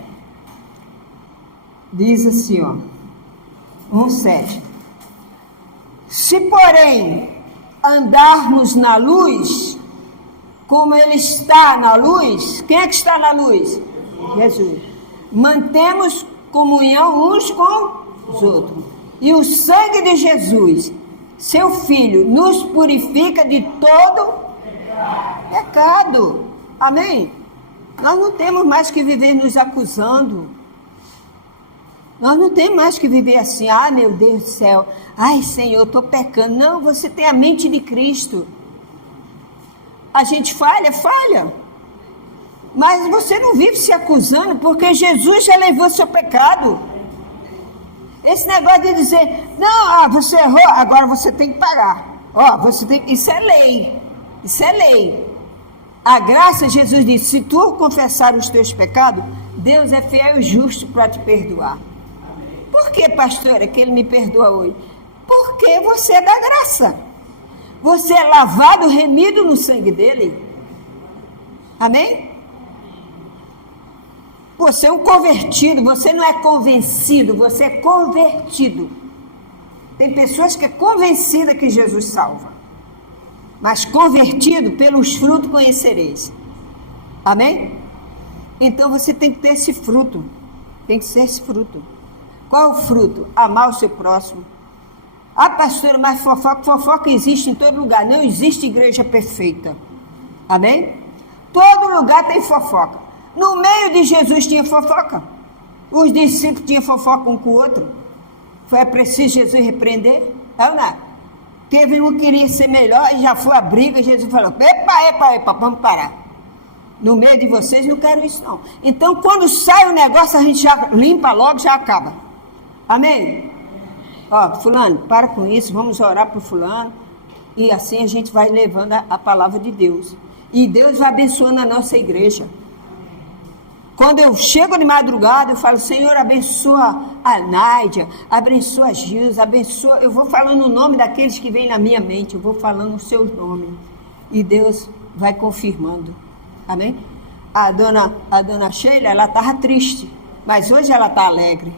Diz assim, ó. 1:7. Se, porém, andarmos na luz, como Ele está na luz, quem é que está na luz? Jesus. Mantemos comunhão uns com os outros. E o sangue de Jesus, seu Filho, nos purifica de todo pecado. Amém? Nós não temos mais que viver nos acusando. Nós não temos mais que viver assim, ah, meu Deus do céu, ai, Senhor, eu estou pecando. Não, você tem a mente de Cristo. A gente falha, mas você não vive se acusando, porque Jesus já levou seu pecado. Esse negócio de dizer, não, você errou, agora você tem que pagar. Isso é lei, isso é lei. A graça, Jesus disse, se tu confessar os teus pecados, Deus é fiel e justo para te perdoar. Por que, pastora, que Ele me perdoa hoje? Porque você é da graça. Você é lavado, remido no sangue dEle. Amém? Você é um convertido, você não é convencido, você é convertido. Tem pessoas que é convencida que Jesus salva. Mas convertido, pelos frutos conhecereis. Amém? Então você tem que ter esse fruto. Tem que ser esse fruto. Qual é o fruto? Amar o seu próximo. Ah, pastora, mas fofoca existe em todo lugar. Não existe igreja perfeita. Amém? Todo lugar tem fofoca. No meio de Jesus tinha fofoca. Os discípulos tinham fofoca um com o outro. Foi preciso Jesus repreender? Não. Teve um que queria ser melhor e já foi a briga. Jesus falou, epa, vamos parar. No meio de vocês não quero isso não. Então quando sai o negócio a gente já limpa logo, já acaba. Amém? Ó, fulano, para com isso, vamos orar para o fulano. E assim a gente vai levando a palavra de Deus. E Deus vai abençoando a nossa igreja. Quando eu chego de madrugada, eu falo, Senhor, abençoa a Nádia, abençoa a Gilza, abençoa... Eu vou falando o nome daqueles que vêm na minha mente, eu vou falando os seus nomes. E Deus vai confirmando. Amém? A dona Sheila, ela estava triste, mas hoje ela está alegre.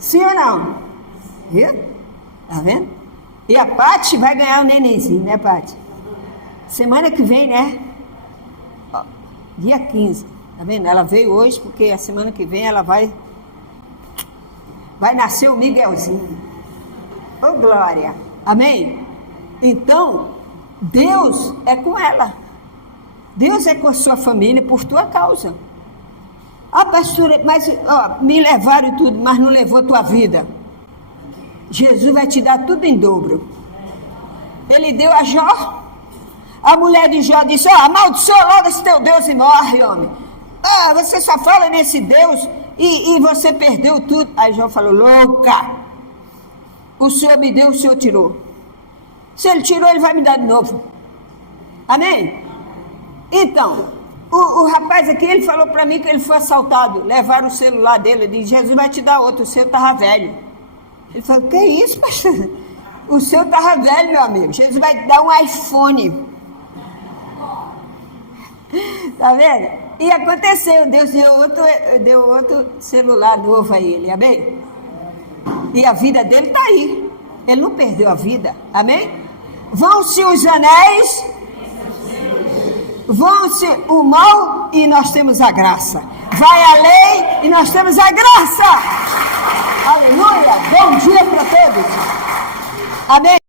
Sim ou não? Viu? Tá vendo? E a Pati vai ganhar um nenenzinho, né, Pati? Semana que vem, né? Ó, dia 15. Tá vendo? Ela veio hoje porque a semana que vem ela vai nascer o Miguelzinho. Ô, glória. Amém? Então, Deus é com ela. Deus é com a sua família por tua causa. Ah, pastora, mas me levaram e tudo, mas não levou tua vida. Jesus vai te dar tudo em dobro. Ele deu a Jó. A mulher de Jó disse, amaldiçoa logo esse teu Deus e morre, homem. Ah, você só fala nesse Deus e você perdeu tudo. Aí Jó falou, louca. O Senhor me deu, o Senhor tirou. Se Ele tirou, Ele vai me dar de novo. Amém? Então, o rapaz aqui, ele falou para mim que ele foi assaltado. Levaram o celular dele. Ele disse, Jesus vai te dar outro, o seu estava velho. Ele falou, que isso, pastor? O seu estava velho, meu amigo. Jesus vai te dar um iPhone. Tá vendo? E aconteceu, Deus deu outro celular novo a ele, amém? E a vida dele está aí. Ele não perdeu a vida, amém? Vão-se os anéis, vão-se o mal e nós temos a graça. Vai a lei e nós temos a graça. Aleluia! Bom dia para todos. Amém?